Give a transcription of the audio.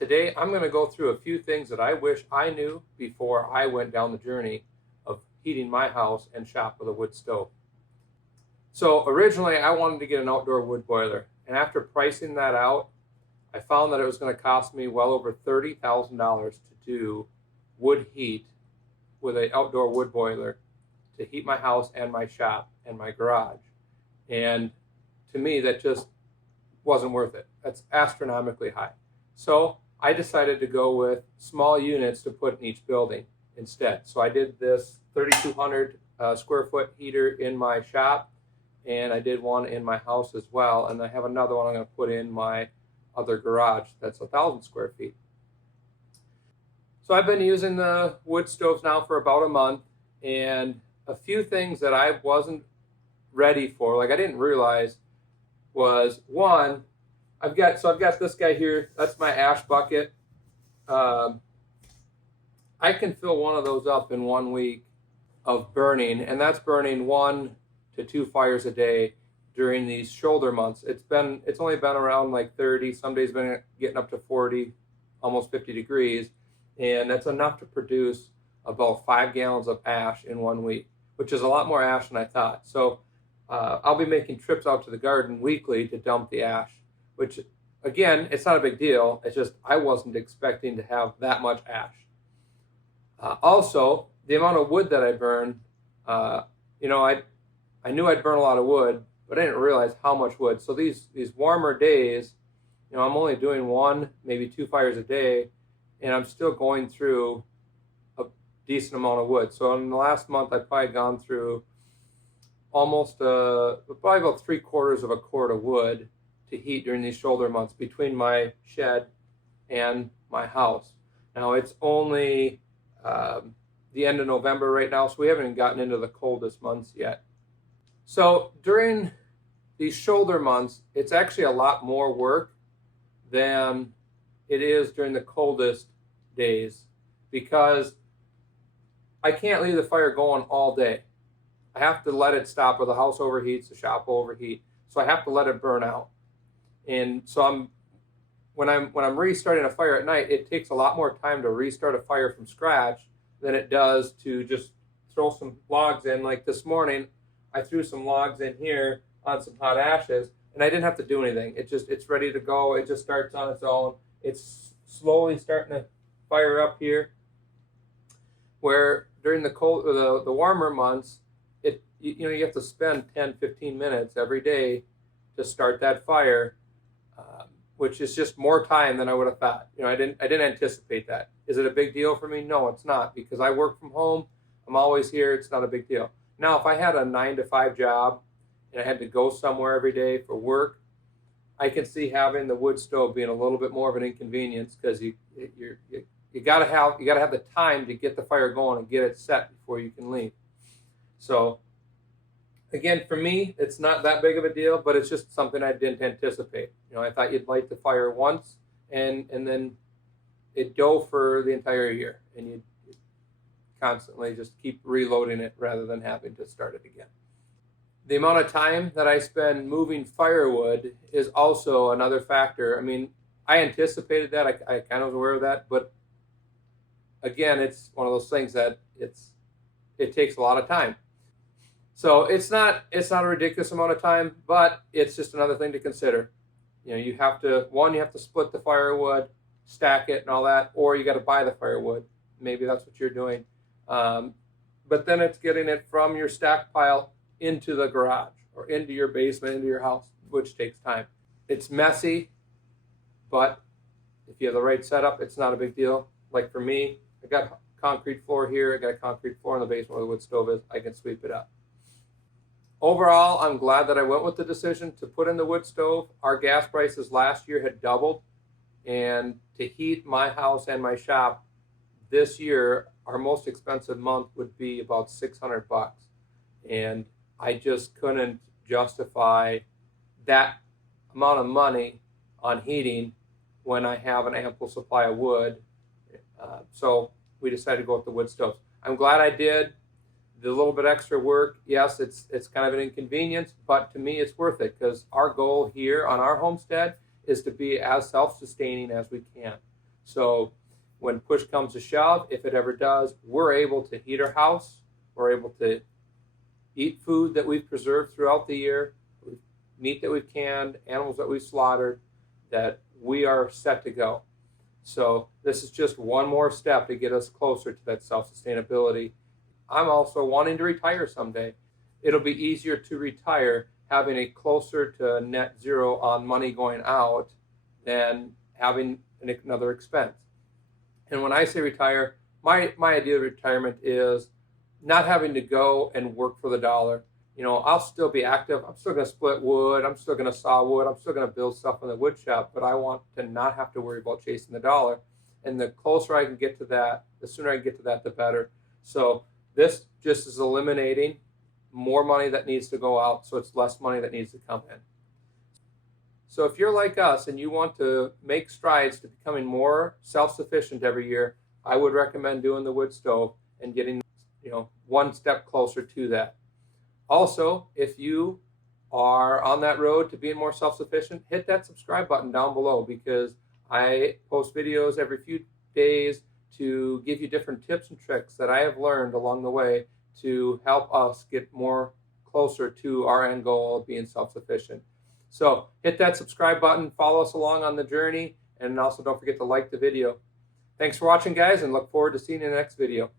Today, I'm going to go through a few things that I wish I knew before I went down the journey of heating my house and shop with a wood stove. So originally, I wanted to get an outdoor wood boiler, and after pricing that out, I found that it was going to cost me well over $30,000 to do wood heat with an outdoor wood boiler to heat my house and my shop and my garage. And to me, that just wasn't worth it. That's astronomically high. So I decided to go with small units to put in each building instead. So I did this 3,200 square foot heater in my shop, and I did one in my house as well. And I have another one I'm going to put in my other garage that's 1,000 square feet. So I've been using the wood stoves now for about a month, and a few things that I wasn't ready for, like I didn't realize, was one, I've got this guy here. That's my ash bucket. I can fill one of those up in 1 week of burning, and that's burning 1 to 2 fires a day during these shoulder months. It's only been around like 30. Some days been getting up to 40, almost 50 degrees, and that's enough to produce about 5 gallons of ash in 1 week, which is a lot more ash than I thought. So I'll be making trips out to the garden weekly to dump the ash, which, again, it's not a big deal. It's just I wasn't expecting to have that much ash. Also, the amount of wood that I burn, I knew I'd burn a lot of wood, but I didn't realize how much wood. So these warmer days, I'm only doing 1, maybe 2 fires a day, and I'm still going through a decent amount of wood. So in the last month, I've probably gone through almost probably about 3/4 of a cord of wood to heat during these shoulder months between my shed and my house. Now it's only the end of November right now, so we haven't even gotten into the coldest months yet. So during these shoulder months, it's actually a lot more work than it is during the coldest days, because I can't leave the fire going all day. I have to let it stop, or the house overheats, the shop will overheat. So I have to let it burn out. And so when I'm restarting a fire at night, it takes a lot more time to restart a fire from scratch than it does to just throw some logs in. Like this morning, I threw some logs in here on some hot ashes, and I didn't have to do anything. It's ready to go. It just starts on its own. It's slowly starting to fire up here. Where during the warmer months, you have to spend 10-15 minutes every day to start that fire, which is just more time than I would have thought. I didn't anticipate that. Is it a big deal for me? No, it's not, because I work from home. I'm always here. It's not a big deal. Now, if I had a 9-to-5 job and I had to go somewhere every day for work, I can see having the wood stove being a little bit more of an inconvenience, because you gotta have the time to get the fire going and get it set before you can leave. So again, for me, it's not that big of a deal, but it's just something I didn't anticipate. I thought you'd light the fire once and then it'd go for the entire year, and you'd constantly just keep reloading it rather than having to start it again. The amount of time that I spend moving firewood is also another factor. I mean, I anticipated that. I kind of was aware of that, but again, it's one of those things that it takes a lot of time. So it's not a ridiculous amount of time, but it's just another thing to consider. You have to split the firewood, stack it and all that, or you got to buy the firewood. Maybe that's what you're doing. But then it's getting it from your stack pile into the garage or into your basement, into your house, which takes time. It's messy, but if you have the right setup, it's not a big deal. Like for me, I got a concrete floor here. I got a concrete floor in the basement where the wood stove is. I can sweep it up. Overall, I'm glad that I went with the decision to put in the wood stove. Our gas prices last year had doubled, and to heat my house and my shop this year, our most expensive month would be about $600, and I just couldn't justify that amount of money on heating when I have an ample supply of wood. So we decided to go with the wood stoves. I'm glad I did. The little bit extra work, yes, it's kind of an inconvenience, but to me it's worth it, because our goal here on our homestead is to be as self-sustaining as we can. So when push comes to shove, if it ever does, we're able to heat our house. We're able to eat food that we've preserved throughout the year, meat that we've canned, animals that we've slaughtered, that we are set to go. So this is just one more step to get us closer to that self-sustainability. I'm also wanting to retire someday. It'll be easier to retire having a closer to net zero on money going out than having another expense. And when I say retire, my idea of retirement is not having to go and work for the dollar. I'll still be active. I'm still going to split wood. I'm still going to saw wood. I'm still going to build stuff in the wood shop, but I want to not have to worry about chasing the dollar. And the closer I can get to that, the sooner I can get to that, the better. So this just is eliminating more money that needs to go out, so it's less money that needs to come in. So if you're like us and you want to make strides to becoming more self-sufficient every year, I would recommend doing the wood stove and getting, one step closer to that. Also, if you are on that road to being more self-sufficient, hit that subscribe button down below, because I post videos every few days to give you different tips and tricks that I have learned along the way to help us get more closer to our end goal of being self-sufficient. So hit that subscribe button, follow us along on the journey, and also don't forget to like the video. Thanks for watching, guys, and look forward to seeing you in the next video.